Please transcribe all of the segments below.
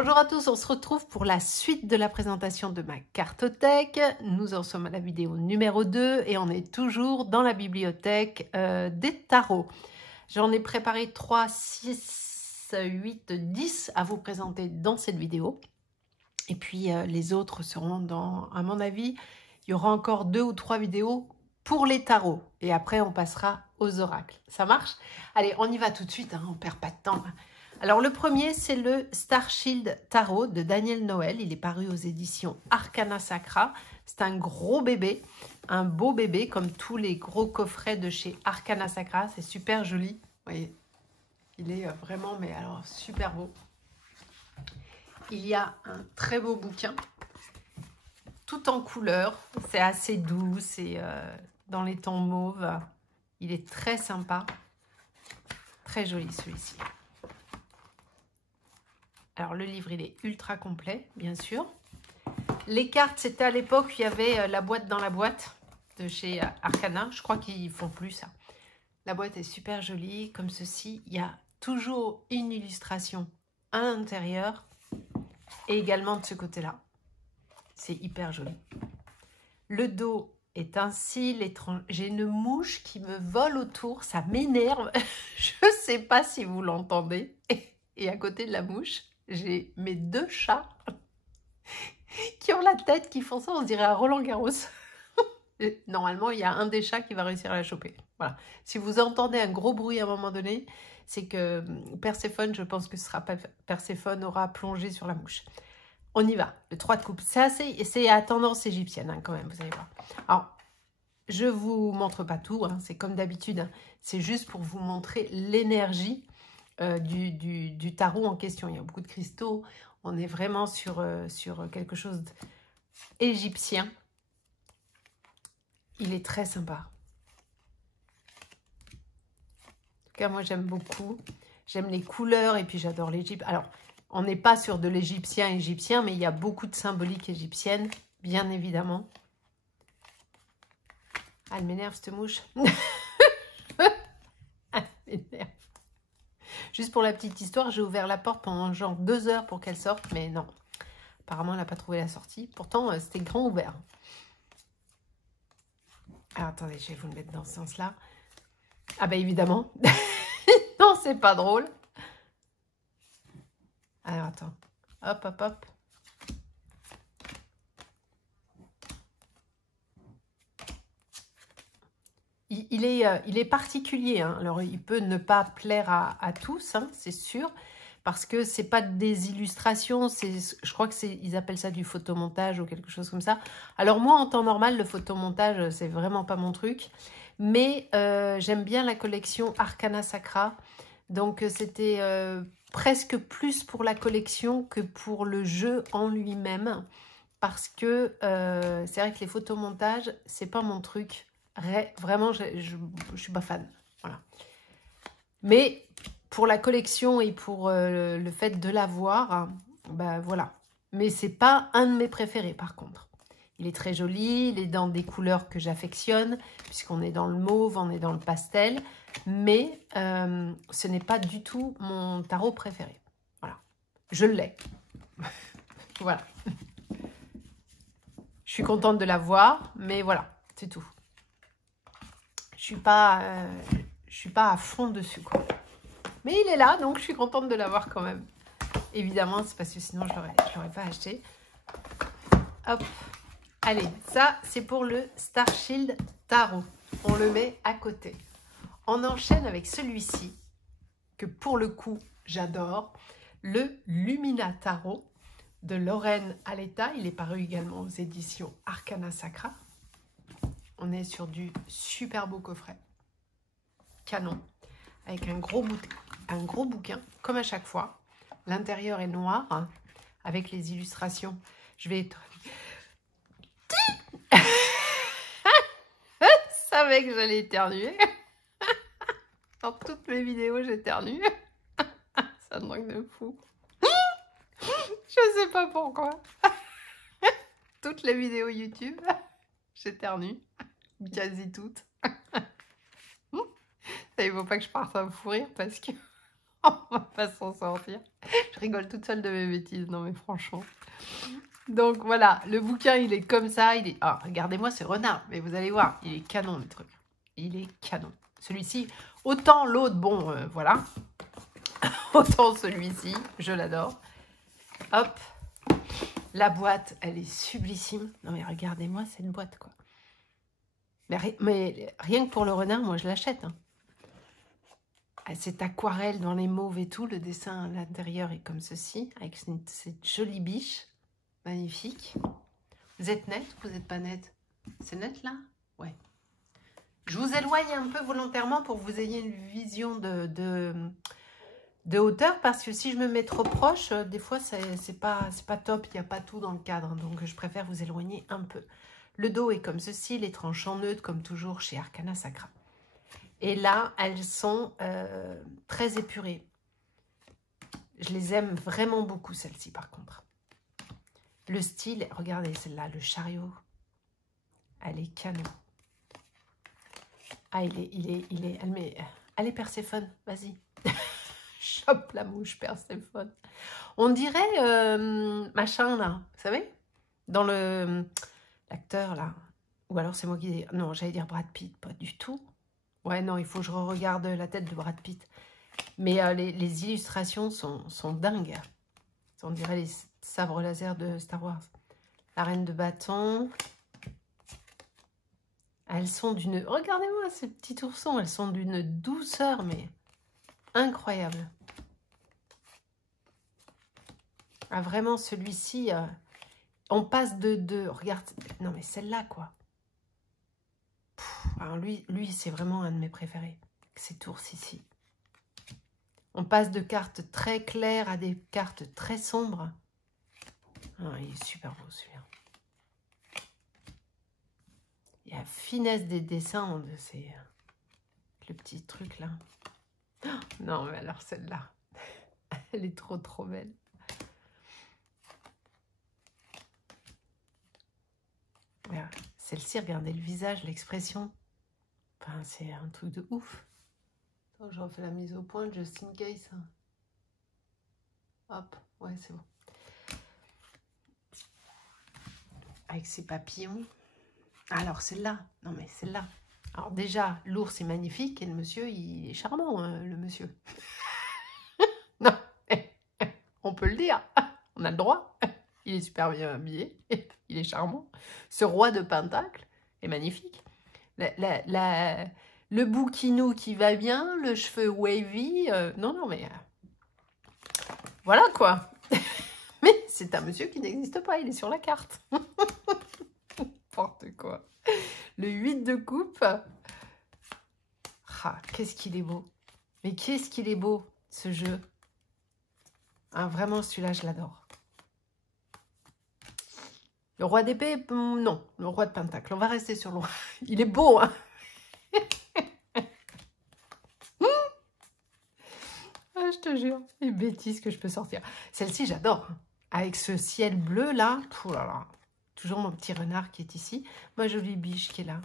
Bonjour à tous, on se retrouve pour la suite de la présentation de ma cartothèque. Nous en sommes à la vidéo numéro 2 et on est toujours dans la bibliothèque des tarots. J'en ai préparé 3, 6, 8, 10 à vous présenter dans cette vidéo. Et puis les autres seront dans, à mon avis, il y aura encore 2 ou 3 vidéos pour les tarots. Et après, on passera aux oracles. Ça marche? Allez, on y va tout de suite, hein, on ne perd pas de temps. Alors, le premier, c'est le Starshield Tarot de Daniel Noël. Il est paru aux éditions Arcana Sacra. C'est un gros bébé, un beau bébé, comme tous les gros coffrets de chez Arcana Sacra. C'est super joli. Vous voyez, il est vraiment, mais alors, super beau. Il y a un très beau bouquin, tout en couleur. C'est assez doux, c'est dans les tons mauves. Il est très sympa. Très joli, celui-ci. Alors, le livre, il est ultra complet, bien sûr. Les cartes, c'était à l'époque où il y avait la boîte dans la boîte de chez Arcana. Je crois qu'ils font plus ça. La boîte est super jolie, comme ceci. Il y a toujours une illustration à l'intérieur et également de ce côté-là. C'est hyper joli. Le dos est ainsi, l'étrange. J'ai une mouche qui me vole autour, ça m'énerve. Je ne sais pas si vous l'entendez. Et à côté de la mouche, j'ai mes 2 chats qui ont la tête, qui font ça, on dirait à Roland Garros. Et normalement, il y a un des chats qui va réussir à la choper. Voilà. Si vous entendez un gros bruit à un moment donné, c'est que Perséphone, je pense que ce sera pas Perséphone, aura plongé sur la mouche. On y va. Le 3 de coupe. C'est à tendance égyptienne, hein, quand même, vous allez voir. Alors, je ne vous montre pas tout, hein, c'est comme d'habitude. Hein, c'est juste pour vous montrer l'énergie du tarot en question. Il y a beaucoup de cristaux. On est vraiment sur quelque chose d'égyptien. Il est très sympa. En tout cas, moi, j'aime beaucoup. J'aime les couleurs et puis j'adore l'Égypte. Alors, on n'est pas sur de l'égyptien, mais il y a beaucoup de symbolique égyptienne, bien évidemment. Ah, elle m'énerve, cette mouche. Elle m'énerve. Juste pour la petite histoire, j'ai ouvert la porte pendant genre 2 heures pour qu'elle sorte, mais non. Apparemment, elle n'a pas trouvé la sortie. Pourtant, c'était grand ouvert. Alors, attendez, je vais vous le mettre dans ce sens-là. Ah ben, évidemment. Non, c'est pas drôle. Alors, attends. Hop, hop, hop. Il est particulier, hein. Alors il peut ne pas plaire à tous, hein, c'est sûr, parce que c'est pas des illustrations, je crois que ils appellent ça du photomontage ou quelque chose comme ça. Alors moi, en temps normal, le photomontage, c'est vraiment pas mon truc, mais j'aime bien la collection Arcana Sacra, donc c'était presque plus pour la collection que pour le jeu en lui-même, parce que c'est vrai que les photomontages, c'est pas mon truc. Vraiment, je suis pas fan. Voilà. Mais pour la collection et pour le fait de l'avoir, ben voilà. Mais c'est pas un de mes préférés par contre. Il est très joli, il est dans des couleurs que j'affectionne, puisqu'on est dans le mauve, on est dans le pastel. Mais ce n'est pas du tout mon tarot préféré. Voilà. Je l'ai. Voilà. Je suis contente de l'avoir, mais voilà, c'est tout. Je suis pas à fond dessus, quoi. Mais il est là, donc je suis contente de l'avoir quand même. Évidemment, c'est parce que sinon je l'aurais pas acheté. Hop. Allez, ça c'est pour le Starshield Tarot. On le met à côté. On enchaîne avec celui-ci, que pour le coup, j'adore. Le Lumina Tarot de Lorraine Aletta. Il est paru également aux éditions Arcana Sacra. On est sur du super beau coffret, canon, avec un gros bouquin, comme à chaque fois. L'intérieur est noir, hein, avec les illustrations. Je vais être... Je savais que j'allais éternuer. Dans toutes mes vidéos, j'éternue. Ça me manque de fou. Je sais pas pourquoi. Toutes les vidéos YouTube, j'éternue. Quasi toutes. Ça, il ne faut pas que je parte à me fou rire parce que On va pas s'en sortir. Je rigole toute seule de mes bêtises. Non, mais franchement. Donc, voilà. Le bouquin, il est comme ça. Il est... Ah, regardez-moi ce renard. Mais vous allez voir, il est canon, le truc. Il est canon. Celui-ci, autant l'autre, bon, voilà. Autant celui-ci, je l'adore. Hop. La boîte, elle est sublissime. Non, mais regardez-moi cette boîte, quoi. Mais rien que pour le renard, moi, je l'achète. Hein. Cette aquarelle dans les mauves et tout. Le dessin à l'intérieur est comme ceci, avec cette jolie biche. Magnifique. Vous êtes net ou vous n'êtes pas net? C'est net, là? Ouais. Je vous éloigne un peu volontairement pour que vous ayez une vision de hauteur, parce que si je me mets trop proche, des fois, c'est pas top. Il n'y a pas tout dans le cadre. Donc, je préfère vous éloigner un peu. Le dos est comme ceci, les tranches en neutre, comme toujours chez Arcana Sacra. Et là, elles sont très épurées. Je les aime vraiment beaucoup, celles-ci, par contre. Le style, regardez celle-là, le chariot. Elle est canon. Ah, allez, Perséphone, vas-y. Chope la mouche, Perséphone. On dirait, machin, là, vous savez, dans l'acteur, là. Ou alors c'est moi qui... Non, j'allais dire Brad Pitt, pas du tout. Ouais, non, il faut que je regarde la tête de Brad Pitt. Mais les illustrations sont dingues. On dirait les sabres laser de Star Wars. La reine de bâton. Elles sont d'une... Regardez-moi ces petits oursons. Elles sont d'une douceur, mais incroyable. Ah, vraiment, celui-ci... on passe de... Regarde... Non, mais celle-là, quoi. Alors lui c'est vraiment un de mes préférés. Cet ours ici. On passe de cartes très claires à des cartes très sombres. Ah, il est super beau celui-là. Il y a la finesse des dessins de ces... Le petit truc là. Oh, non mais alors celle-là, elle est trop belle. Celle-ci, regardez le visage, l'expression. Enfin, c'est un truc de ouf. Attends, je refais la mise au point, just in case. Hop, ouais, c'est bon. Avec ses papillons. Alors, celle-là. Non, mais celle-là. Alors, déjà, l'ours est magnifique et le monsieur, il est charmant, hein, le monsieur. Non, on peut le dire. On a le droit. Il est super bien habillé. Il est charmant. Ce roi de pentacle est magnifique. Le bouquino qui va bien, le cheveu wavy. Non, mais... voilà, quoi. Mais c'est un monsieur qui n'existe pas. Il est sur la carte. N'importe quoi. Le 8 de coupe. Ah, qu'est-ce qu'il est beau. Mais qu'est-ce qu'il est beau, ce jeu. Ah, vraiment, celui-là, je l'adore. Le roi d'épée, non. Le roi de pentacle. On va rester sur le roi. Il est beau, hein. Ah, je te jure. Les bêtises que je peux sortir. Celle-ci, j'adore. Avec ce ciel bleu, là. Oh là là. Toujours mon petit renard qui est ici. Ma jolie biche qui est là.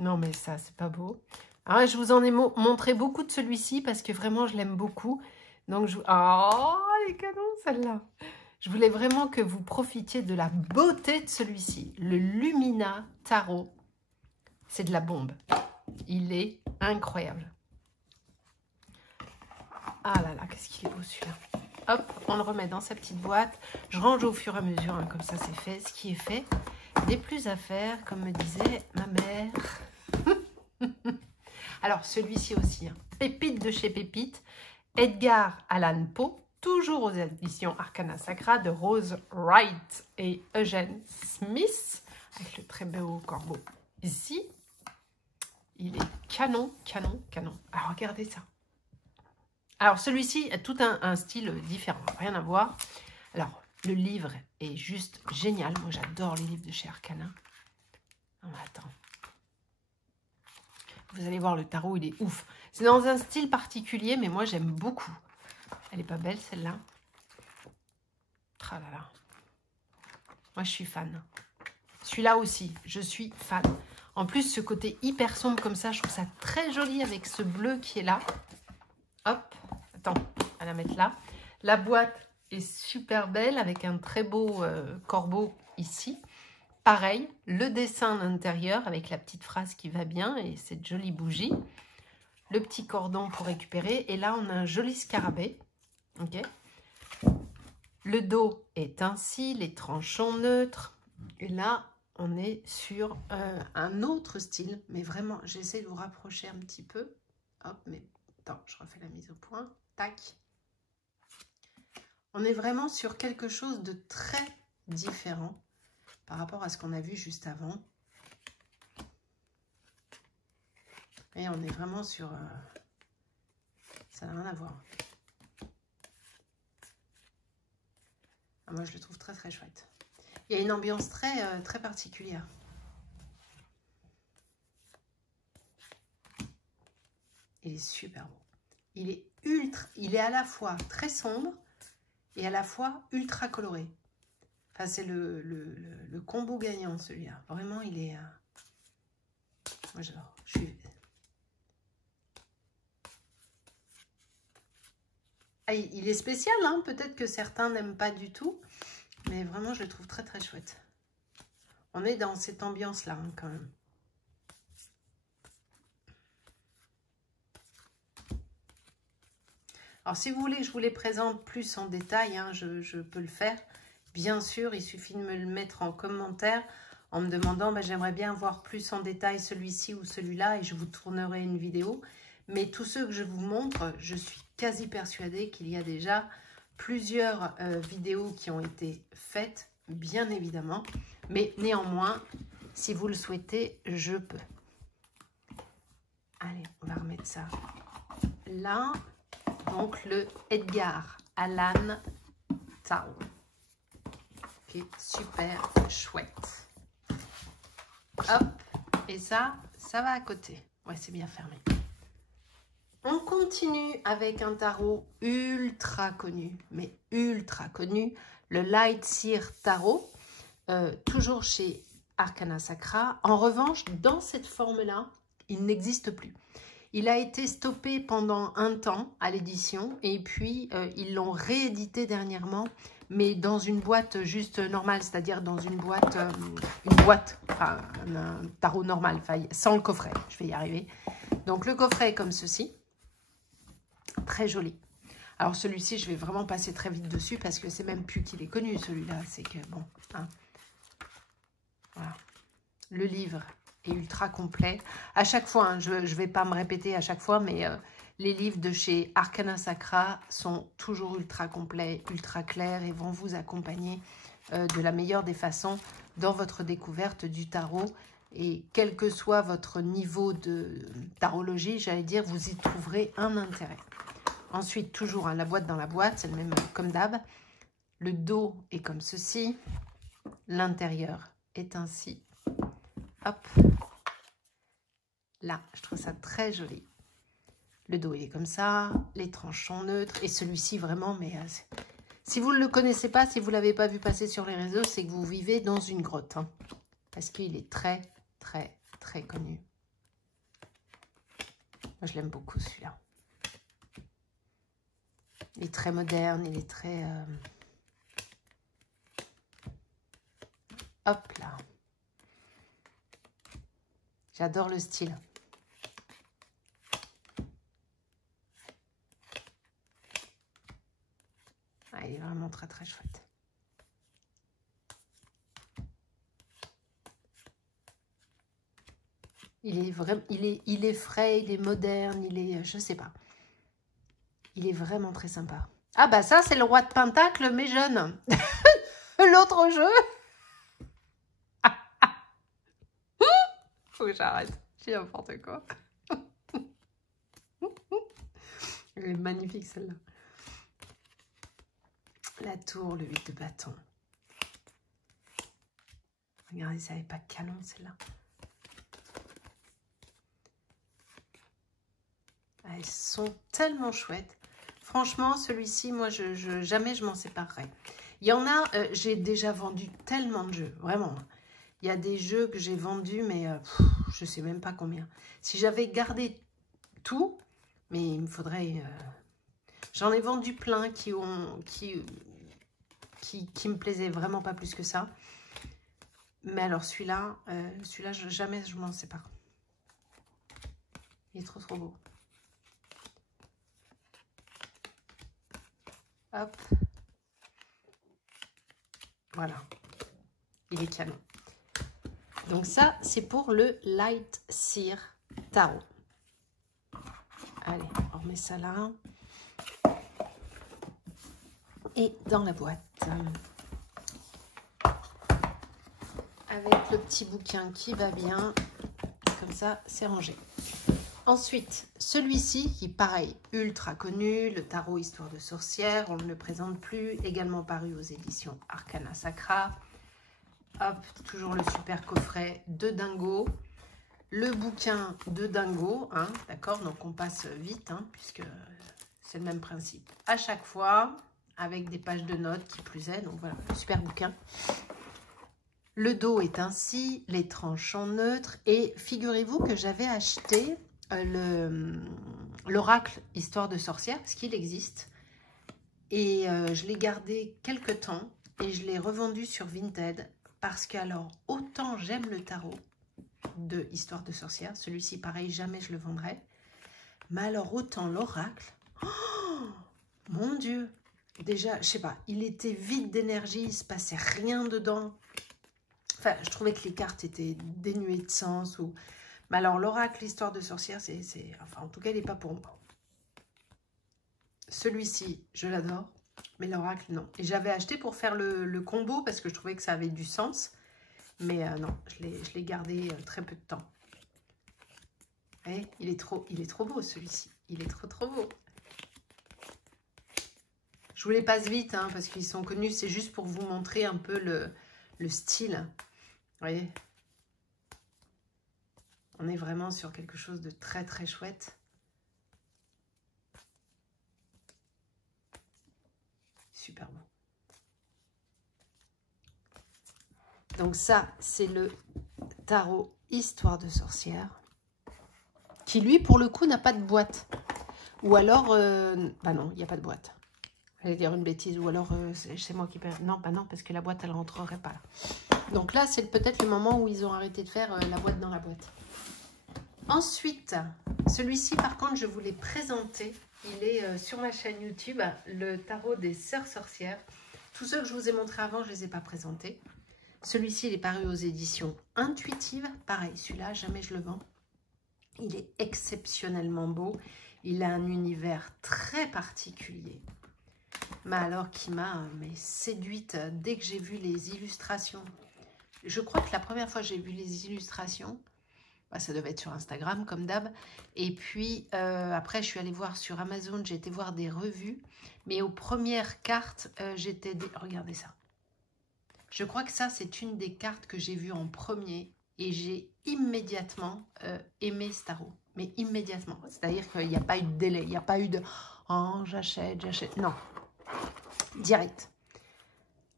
Non, mais ça, c'est pas beau. Alors, je vous en ai montré beaucoup de celui-ci parce que vraiment, je l'aime beaucoup. Donc, oh, elle est canon, celle-là. Je voulais vraiment que vous profitiez de la beauté de celui-ci. Le Lumina Tarot. C'est de la bombe. Il est incroyable. Ah là là, qu'est-ce qu'il est beau celui-là. Hop, on le remet dans sa petite boîte. Je range au fur et à mesure, hein, comme ça c'est fait. Ce qui est fait, des plus à faire, comme me disait ma mère. Alors, celui-ci aussi, hein. Pépite de chez Pépite. Edgar Allan Poe, toujours aux éditions Arcana Sacra de Rose Wright et Eugene Smith, avec le très beau corbeau ici. Il est canon, canon, canon. Alors, regardez ça. Alors, celui-ci a tout un style différent, rien à voir. Alors, le livre est juste génial. Moi, j'adore les livres de chez Arcana. Non, mais attends. Vous allez voir, le tarot, il est ouf. C'est dans un style particulier, mais moi, j'aime beaucoup. Elle est pas belle, celle-là. Ah là là. Moi, je suis fan. Celui-là aussi, je suis fan. En plus, ce côté hyper sombre comme ça, je trouve ça très joli avec ce bleu qui est là. Hop, temps à la mettre là. La boîte est super belle avec un très beau corbeau ici. Pareil, le dessin à l'intérieur avec la petite phrase qui va bien et cette jolie bougie. Le petit cordon pour récupérer. Et là, on a un joli scarabée. Okay. Le dos est ainsi, les tranchants neutres. Et là, on est sur un autre style. Mais vraiment, j'essaie de vous rapprocher un petit peu. Hop, mais attends, je refais la mise au point. Tac. On est vraiment sur quelque chose de très différent par rapport à ce qu'on a vu juste avant. Et on est vraiment sur... ça n'a rien à voir. Ah, moi, je le trouve très, très chouette. Il y a une ambiance très, très particulière. Il est super beau. Il est à la fois très sombre et à la fois ultra coloré. Enfin, c'est le combo gagnant, celui-là. Vraiment, il est... moi, j'adore. Ah, il est spécial, hein. Peut-être que certains n'aiment pas du tout. Mais vraiment, je le trouve très, très chouette. On est dans cette ambiance-là, hein, quand même. Alors, si vous voulez que je vous les présente plus en détail, hein, je peux le faire. Bien sûr, il suffit de me le mettre en commentaire en me demandant, bah, j'aimerais bien voir plus en détail celui-ci ou celui-là et je vous tournerai une vidéo. Mais tous ceux que je vous montre, je suis quasi persuadée qu'il y a déjà plusieurs vidéos qui ont été faites, bien évidemment. Mais néanmoins, si vous le souhaitez, je peux. Allez, on va remettre ça là. Donc, le Edgar Allan Poe, qui est super chouette. Hop, et ça va à côté. Ouais, c'est bien fermé. On continue avec un tarot ultra connu, mais ultra connu, le Lightseer Tarot, toujours chez Arcana Sacra. En revanche, dans cette forme-là, il n'existe plus. Il a été stoppé pendant un temps à l'édition et puis ils l'ont réédité dernièrement, mais dans une boîte juste normale, c'est-à-dire dans une boîte, enfin un tarot normal, enfin, sans le coffret. Je vais y arriver. Donc le coffret est comme ceci, très joli. Alors celui-ci, je vais vraiment passer très vite dessus parce que c'est même plus qu'il est connu celui-là, c'est que bon, hein. Voilà. Le livre est ultra complet. À chaque fois, hein, je ne vais pas me répéter à chaque fois, mais les livres de chez Arcana Sacra sont toujours ultra complets, ultra clairs et vont vous accompagner de la meilleure des façons dans votre découverte du tarot. Et quel que soit votre niveau de tarologie, j'allais dire, vous y trouverez un intérêt. Ensuite, toujours hein, la boîte dans la boîte, c'est le même comme d'hab. Le dos est comme ceci. L'intérieur est ainsi. Hop. Là, je trouve ça très joli. Le dos, il est comme ça. Les tranches sont neutres. Et celui-ci, vraiment, mais si vous ne le connaissez pas, si vous ne l'avez pas vu passer sur les réseaux, c'est que vous vivez dans une grotte. Hein, parce qu'il est très, très, très connu. Moi, je l'aime beaucoup, celui-là. Il est très moderne. Il est très... Hop là. J'adore le style. Ah, il est vraiment très très chouette. Il est vraiment, il est frais, il est moderne, il est, je sais pas. Il est vraiment très sympa. Ah bah ça c'est le roi de Pentacle mais jeune. L'autre jeu. Faut que j'arrête. Je dis n'importe quoi. Elle est magnifique celle-là. La tour, le 8 de bâton. Regardez, ça n'avait pas de canon celle-là. Elles sont tellement chouettes. Franchement, celui-ci, moi, jamais je m'en séparerai. Il y en a, j'ai déjà vendu tellement de jeux, vraiment. Il y a des jeux que j'ai vendus, mais je ne sais même pas combien. Si j'avais gardé tout, mais il me faudrait... J'en ai vendu plein qui me plaisaient vraiment pas plus que ça. Mais alors celui-là, jamais je m'en sépare. Il est trop trop beau. Hop. Voilà. Il est canon. Donc ça, c'est pour le Light Seer Tarot. Allez, on remet ça là. Et dans la boîte. Avec le petit bouquin qui va bien. Comme ça, c'est rangé. Ensuite, celui-ci, qui pareil, ultra connu, le tarot Histoire de sorcière, on ne le présente plus, également paru aux éditions Arcana Sacra. Hop, toujours le super coffret de Dingo. Le bouquin de Dingo, hein, d'accord, donc on passe vite, hein, puisque c'est le même principe. À chaque fois, avec des pages de notes qui plus est, donc voilà, super bouquin. Le dos est ainsi, les tranches sont neutres, et figurez-vous que j'avais acheté l'oracle Histoire de sorcière, parce qu'il existe, et je l'ai gardé quelques temps, et je l'ai revendu sur Vinted, parce que alors, autant j'aime le tarot de Histoire de sorcière, celui-ci pareil, jamais je le vendrai, mais alors autant l'oracle, oh, mon Dieu, déjà, je sais pas, il était vide d'énergie, il se passait rien dedans, enfin, je trouvais que les cartes étaient dénuées de sens, ou... Mais alors, l'oracle, Histoire de sorcière, enfin, en tout cas, il n'est pas pour moi. Celui-ci, je l'adore, mais l'oracle, non. Et j'avais acheté pour faire le combo, parce que je trouvais que ça avait du sens. Mais non, je l'ai gardé très peu de temps. Et il est trop beau, celui-ci. Il est trop, trop beau. Je vous les passe vite, hein, parce qu'ils sont connus. C'est juste pour vous montrer un peu le style. Vous voyez ? On est vraiment sur quelque chose de très, très chouette. Super beau. Donc ça, c'est le tarot Histoire de sorcière. Qui, lui, pour le coup, n'a pas de boîte. Ou alors... bah non, il n'y a pas de boîte. J'allais dire une bêtise. Ou alors, c'est moi qui perds. Non, bah non, parce que la boîte, elle ne rentrerait pas là. Donc là, c'est peut-être le moment où ils ont arrêté de faire la boîte dans la boîte. Ensuite, celui-ci, par contre, je vous l'ai présenté. Il est sur ma chaîne YouTube, le tarot des sœurs sorcières. Tous ceux que je vous ai montrés avant, je ne les ai pas présentés. Celui-ci, il est paru aux éditions Intuitives. Pareil, celui-là, jamais je le vends. Il est exceptionnellement beau. Il a un univers très particulier. Mais alors, qui m'a séduite dès que j'ai vu les illustrations. Je crois que la première fois que j'ai vu les illustrations, bah, ça devait être sur Instagram comme d'hab. Et puis après, je suis allée voir sur Amazon, j'ai été voir des revues. Mais aux premières cartes, regardez ça. Je crois que ça, c'est une des cartes que j'ai vues en premier. Et j'ai immédiatement aimé ce tarot. Mais immédiatement. C'est-à-dire qu'il n'y a pas eu de délai. Il n'y a pas eu de « oh, j'achète, j'achète ». Non. Direct.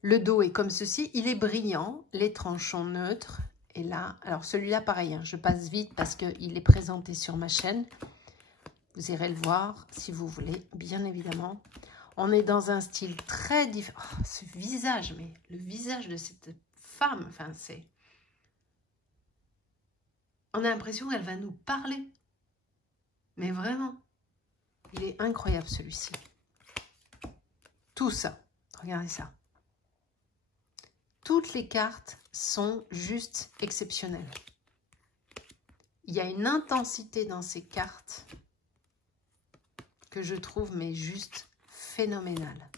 Le dos est comme ceci. Il est brillant. Les tranches sont neutres. Et là, alors celui-là, pareil, hein, je passe vite parce qu'il est présenté sur ma chaîne. Vous irez le voir si vous voulez, bien évidemment. On est dans un style très différent. Oh, ce visage, mais le visage de cette femme, enfin, c'est... On a l'impression qu'elle va nous parler. Mais vraiment, il est incroyable celui-ci. Tout ça, regardez ça. Toutes les cartes sont juste exceptionnelles. Il y a une intensité dans ces cartes que je trouve mais juste phénoménale.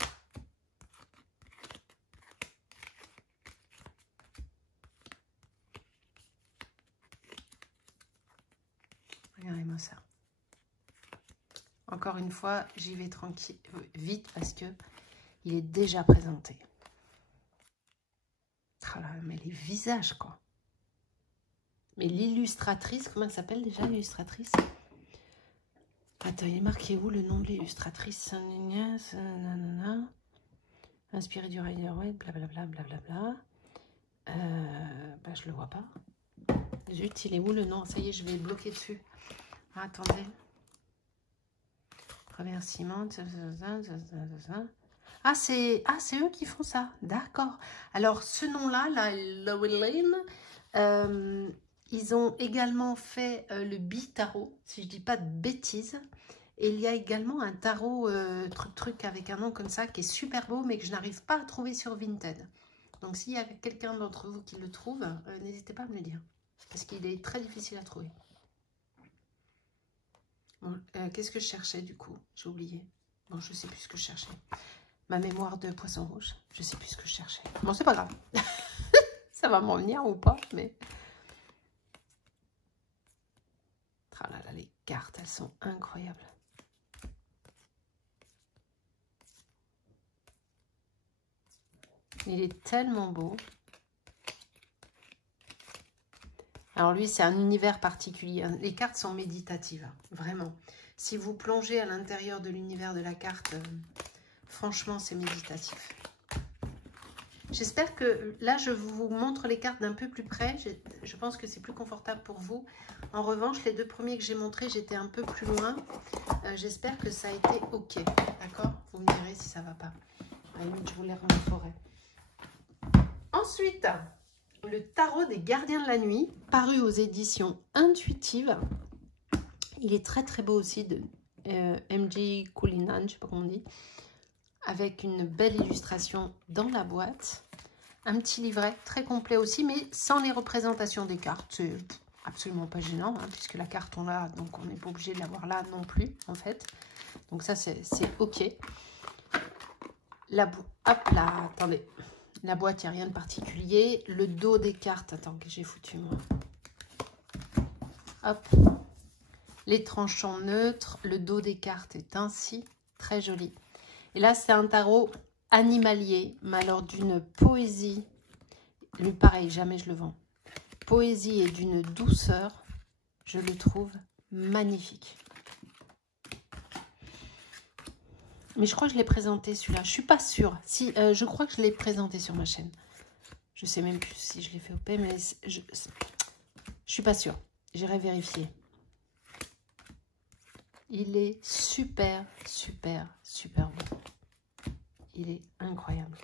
Regardez-moi ça. Encore une fois, j'y vais tranquille, vite parce que il est déjà présenté. Oh là, mais les visages, quoi. Mais l'illustratrice, comment elle s'appelle déjà, l'illustratrice? Attends, il est marqué où le nom de l'illustratrice? Inspiré du Rider-Waite, blablabla, blablabla. Bah, je le vois pas. Zut, il est où le nom? Ça y est, je vais bloquer dessus. Ah, attendez. Remerciements. Ah, c'est eux qui font ça. D'accord. Alors, ce nom-là, la Llewellyn, ils ont également fait le bi-tarot, si je ne dis pas de bêtises. Et il y a également un tarot truc avec un nom comme ça qui est super beau, mais que je n'arrive pas à trouver sur Vinted. Donc, s'il y a quelqu'un d'entre vous qui le trouve, n'hésitez pas à me le dire. Parce qu'il est très difficile à trouver. Bon, qu'est-ce que je cherchais du coup? J'ai oublié. Bon, je ne sais plus ce que je cherchais. Ma mémoire de poisson rouge. Je ne sais plus ce que je cherchais. Bon, c'est pas grave. Ça va m'en venir ou pas, mais... Ah là là, les cartes, elles sont incroyables. Il est tellement beau. Alors lui, c'est un univers particulier. Les cartes sont méditatives, vraiment. Si vous plongez à l'intérieur de l'univers de la carte, franchement, c'est méditatif. J'espère que là, je vous montre les cartes d'un peu plus près. Je pense que c'est plus confortable pour vous. En revanche, les deux premiers que j'ai montrés, j'étais un peu plus loin. J'espère que ça a été OK. D'accord? Vous me direz si ça ne va pas. À la limite, je vous les remontrerai. Ensuite, le tarot des gardiens de la nuit, paru aux éditions Intuitives. Il est très très beau aussi, de MJ Cullinan, je ne sais pas comment on dit, avec une belle illustration dans la boîte. Un petit livret très complet aussi, mais sans les représentations des cartes. C'est absolument pas gênant, hein, puisque la carte on l'a, donc on n'est pas obligé de l'avoir là non plus, en fait. Donc ça, c'est OK. Hop là, attendez. La boîte, il n'y a rien de particulier. Le dos des cartes, attends, que j'ai foutu moi. Hop. Les tranchants neutres. Le dos des cartes est ainsi. Très joli. Et là, c'est un tarot animalier, mais alors d'une poésie. Lui, pareil, jamais je le vends. Poésie et d'une douceur. Je le trouve magnifique. Mais je crois que je l'ai présenté celui-là. Je suis pas sûre. Si, je crois que je l'ai présenté sur ma chaîne. Je sais même plus si je l'ai fait au P, mais je suis pas sûre. J'irai vérifier. Il est super, super, super beau. Il est incroyable.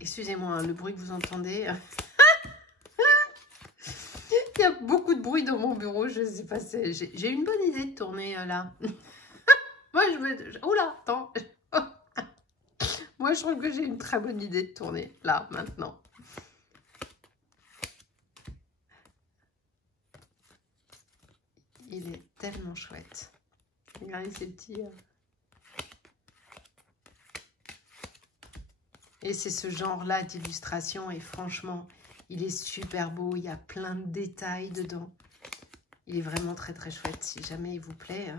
Excusez-moi, hein, le bruit que vous entendez. Il y a beaucoup de bruit dans mon bureau. Je sais pas, j'ai une bonne idée de tourner là. Moi, je veux... Oula, attends. Moi, je trouve que j'ai une très bonne idée de tourner là, maintenant. Il est tellement chouette. Regardez ces petits... Et c'est ce genre-là d'illustration. Et franchement, il est super beau. Il y a plein de détails dedans. Il est vraiment très, très chouette. Si jamais il vous plaît...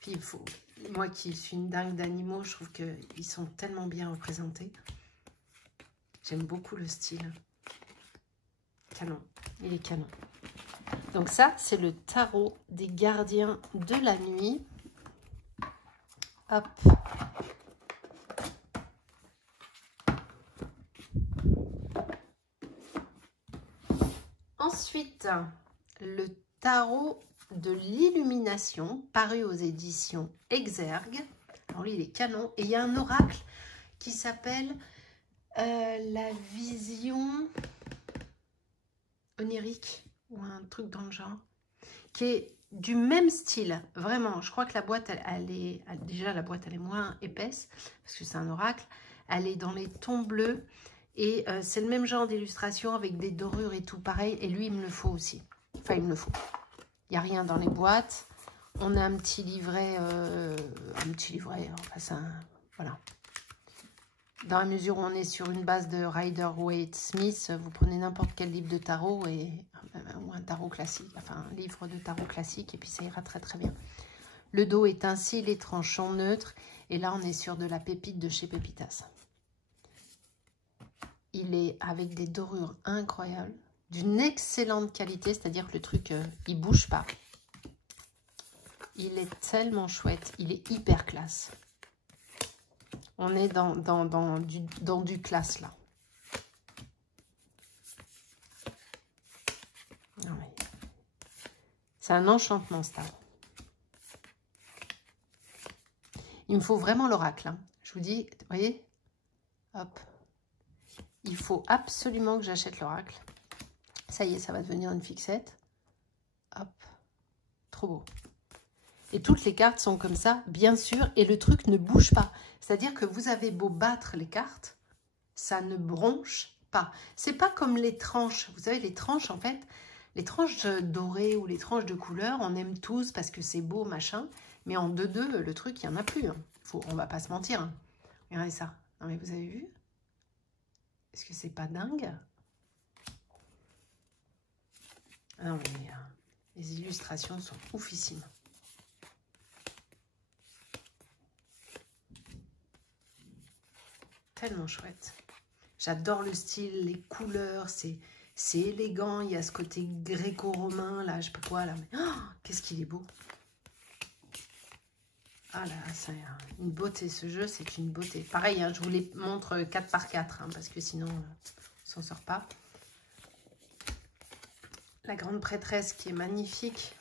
Puis il faut... Moi qui suis une dingue d'animaux, je trouve qu'ils sont tellement bien représentés. J'aime beaucoup le style. Canon. Il est canon. Donc ça, c'est le tarot des gardiens de la nuit. Hop. Ensuite, le tarot de l'illumination, paru aux éditions Exergue. Alors lui, il est canon. Et il y a un oracle qui s'appelle la vision onirique, ou un truc dans le genre, qui est du même style, vraiment. Je crois que la boîte, déjà la boîte, elle est moins épaisse, parce que c'est un oracle. Elle est dans les tons bleus, et c'est le même genre d'illustration, avec des dorures et tout pareil, et lui, il me le faut aussi. Enfin, il me le faut. Il n'y a rien dans les boîtes. On a un petit livret, enfin, voilà. Dans la mesure où on est sur une base de Rider-Waite-Smith, vous prenez n'importe quel livre de tarot ou un tarot classique, enfin un livre de tarot classique, et puis ça ira très très bien. Le dos est ainsi, les tranchants neutres, et là on est sur de la pépite de chez Pépitas. Il est avec des dorures incroyables, d'une excellente qualité, c'est-à-dire que le truc, il bouge pas. Il est tellement chouette, il est hyper classe. On est dans du classe, là. C'est un enchantement, ce tarot. Il me faut vraiment l'oracle. Hein. Je vous dis, vous voyez, hop. Il faut absolument que j'achète l'oracle. Ça y est, ça va devenir une fixette. Hop. Trop beau. Et toutes les cartes sont comme ça, bien sûr, et le truc ne bouge pas. C'est-à-dire que vous avez beau battre les cartes, ça ne bronche pas. C'est pas comme les tranches. Vous savez, les tranches, en fait, les tranches dorées ou les tranches de couleur, on aime tous parce que c'est beau, machin. Mais en 2-2, le truc, il n'y en a plus. Hein. On va pas se mentir. Hein. Regardez ça. Non, mais vous avez vu? Est-ce que c'est pas dingue? Ah non, mais les illustrations sont oufissimes. Tellement chouette. J'adore le style, les couleurs, c'est élégant. Il y a ce côté gréco-romain, là, je sais pas quoi, là. Mais oh, qu'est-ce qu'il est beau. Ah là, c'est une beauté, ce jeu, c'est une beauté. Pareil, hein, je vous les montre 4 par 4, hein, parce que sinon, on s'en sort pas. La grande prêtresse qui est magnifique.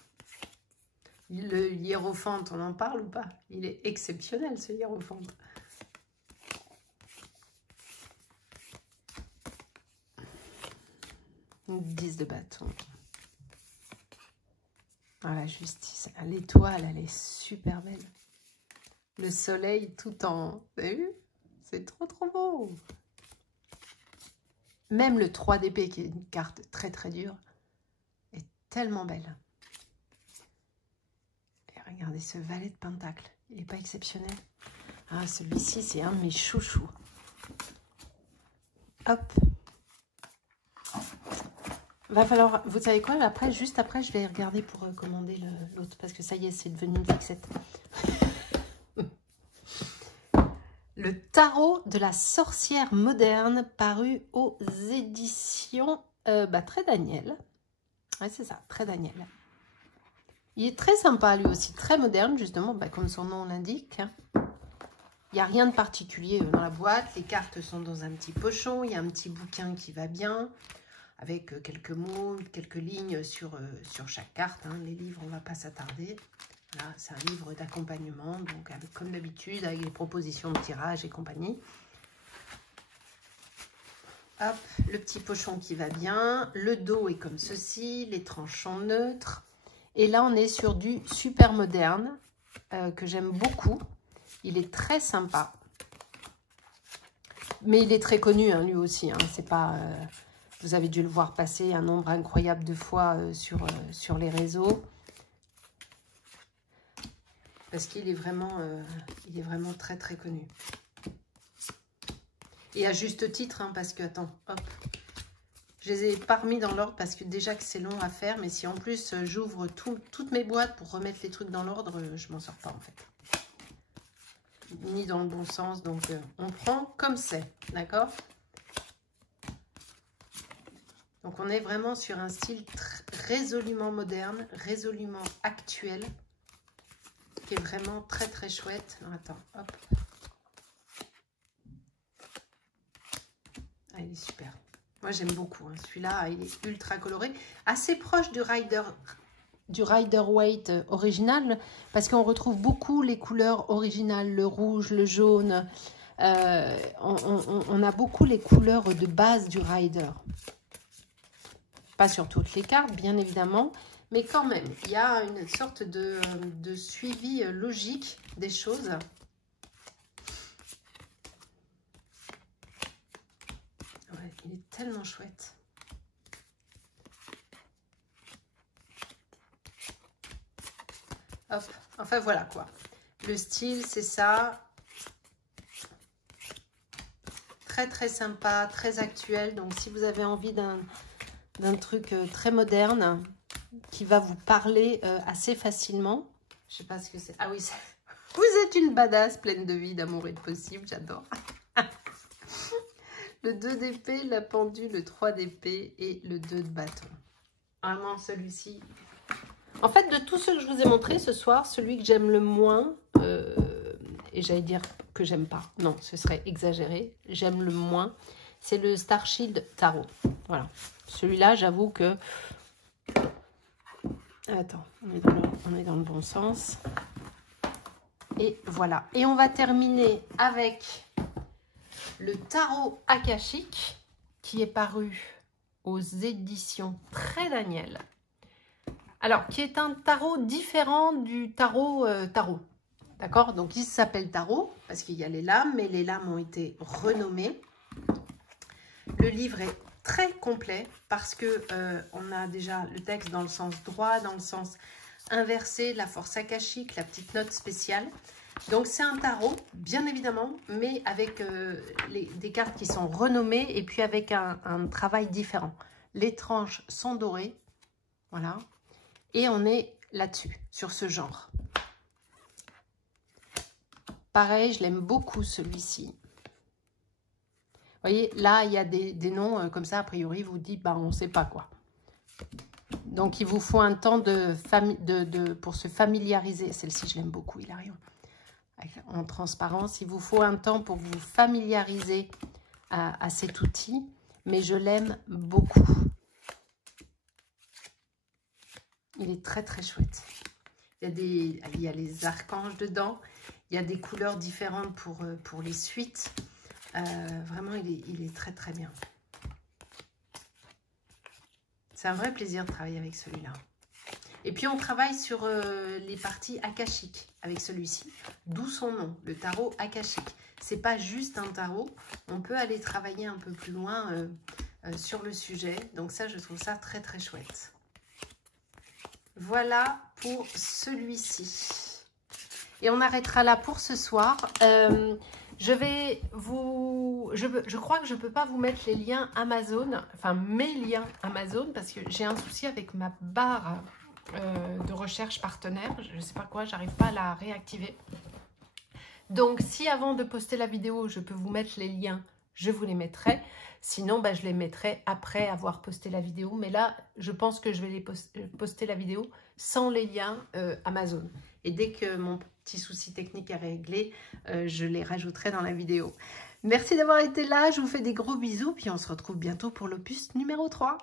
Le hiérophante, on en parle ou pas? Il est exceptionnel, ce hiérophante. Une 10 de bâton. Ah, la justice. L'étoile, elle est super belle. Le soleil tout en... Vous avez vu? C'est trop, trop beau. Même le 3 d'épée, qui est une carte très, très dure, est tellement belle. Et regardez ce valet de pentacle. Il n'est pas exceptionnel? Ah, celui-ci, c'est un de mes chouchous. Hop. Va falloir... Vous savez quoi? Après, juste après, je vais regarder pour commander l'autre. Parce que ça y est, c'est devenu une fixette. Le tarot de la sorcière moderne, paru aux éditions Très Daniel. Ouais, c'est ça, Très Daniel. Il est très sympa, lui aussi, très moderne, justement, comme son nom l'indique. Il n'y a rien de particulier dans la boîte. Les cartes sont dans un petit pochon. Il y a un petit bouquin qui va bien, avec quelques mots, quelques lignes sur chaque carte. Hein. Les livres, on ne va pas s'attarder. Voilà, c'est un livre d'accompagnement, donc comme d'habitude, avec les propositions de tirage et compagnie. Hop, le petit pochon qui va bien. Le dos est comme ceci, les tranches sont neutres. Et là, on est sur du super moderne, que j'aime beaucoup. Il est très sympa. Mais il est très connu, hein, lui aussi. Hein. C'est pas, vous avez dû le voir passer un nombre incroyable de fois sur les réseaux. Parce qu'il est vraiment très très connu. Et à juste titre, hein, parce que, attends, hop, je les ai pas remis dans l'ordre parce que déjà que c'est long à faire, mais si en plus j'ouvre toutes mes boîtes pour remettre les trucs dans l'ordre, je m'en sors pas en fait. Ni dans le bon sens, donc on prend comme c'est, d'accord? Donc on est vraiment sur un style résolument moderne, résolument actuel, qui est vraiment très très chouette. Alors, attends, hop. Ah, il est super. Moi j'aime beaucoup. Hein. Celui-là, il est ultra coloré. Assez proche du Rider-Waite original. Parce qu'on retrouve beaucoup les couleurs originales. Le rouge, le jaune. On a beaucoup les couleurs de base du Rider. Pas sur toutes les cartes, bien évidemment. Mais quand même, il y a une sorte de suivi logique des choses. Ouais, il est tellement chouette. Hop, enfin voilà quoi. Le style, c'est ça. Très très sympa, très actuel. Donc si vous avez envie d'un truc très moderne, qui va vous parler assez facilement. Je sais pas ce que c'est. Ah oui, vous êtes une badass pleine de vie, d'amour et de possible. J'adore. Le 2 d'épée, la pendule, le 3 d'épée et le 2 de bâton. Vraiment, celui-ci. En fait, de tous ceux que je vous ai montrés ce soir, celui que j'aime le moins, et j'allais dire que j'aime pas. Non, ce serait exagéré. J'aime le moins. C'est le Starshield Tarot. Voilà. Celui-là, j'avoue que Attends, on est dans le bon sens. Et voilà. Et on va terminer avec le tarot akashique qui est paru aux éditions Trait Daniel. Alors, qui est un tarot différent du tarot tarot. D'accord? Donc, il s'appelle tarot parce qu'il y a les lames, mais les lames ont été renommées. Le livre est très complet parce que on a déjà le texte dans le sens droit, dans le sens inversé, la force akashique, la petite note spéciale. Donc c'est un tarot, bien évidemment, mais avec des cartes qui sont renommées et puis avec un travail différent. Les tranches sont dorées, voilà, et on est là-dessus, sur ce genre. Pareil, je l'aime beaucoup celui-ci. Vous voyez, là, il y a des noms comme ça, a priori, vous dites, bah, on ne sait pas quoi. Donc, il vous faut un temps pour se familiariser. Celle-ci, je l'aime beaucoup, Hilarion. En transparence, il vous faut un temps pour vous familiariser à cet outil, mais je l'aime beaucoup. Il est très, très chouette. Il y a les archanges dedans, il y a des couleurs différentes pour les suites. Vraiment, il est très très bien. C'est un vrai plaisir de travailler avec celui-là. Et puis on travaille sur les parties akashiques avec celui-ci, d'où son nom, le tarot akashique. C'est pas juste un tarot, on peut aller travailler un peu plus loin sur le sujet. Donc ça, je trouve ça très très chouette. Voilà pour celui-ci. Et on arrêtera là pour ce soir. Je crois que je ne peux pas vous mettre les liens Amazon, enfin mes liens Amazon, parce que j'ai un souci avec ma barre de recherche partenaire. Je ne sais pas quoi, j'arrive pas à la réactiver. Donc si avant de poster la vidéo, je peux vous mettre les liens, je vous les mettrai. Sinon, bah, je les mettrai après avoir posté la vidéo. Mais là, je pense que je vais poster la vidéo sans les liens Amazon. Et dès que mon petit souci technique est réglé, je les rajouterai dans la vidéo. Merci d'avoir été là. Je vous fais des gros bisous. Puis on se retrouve bientôt pour l'opus numéro 3.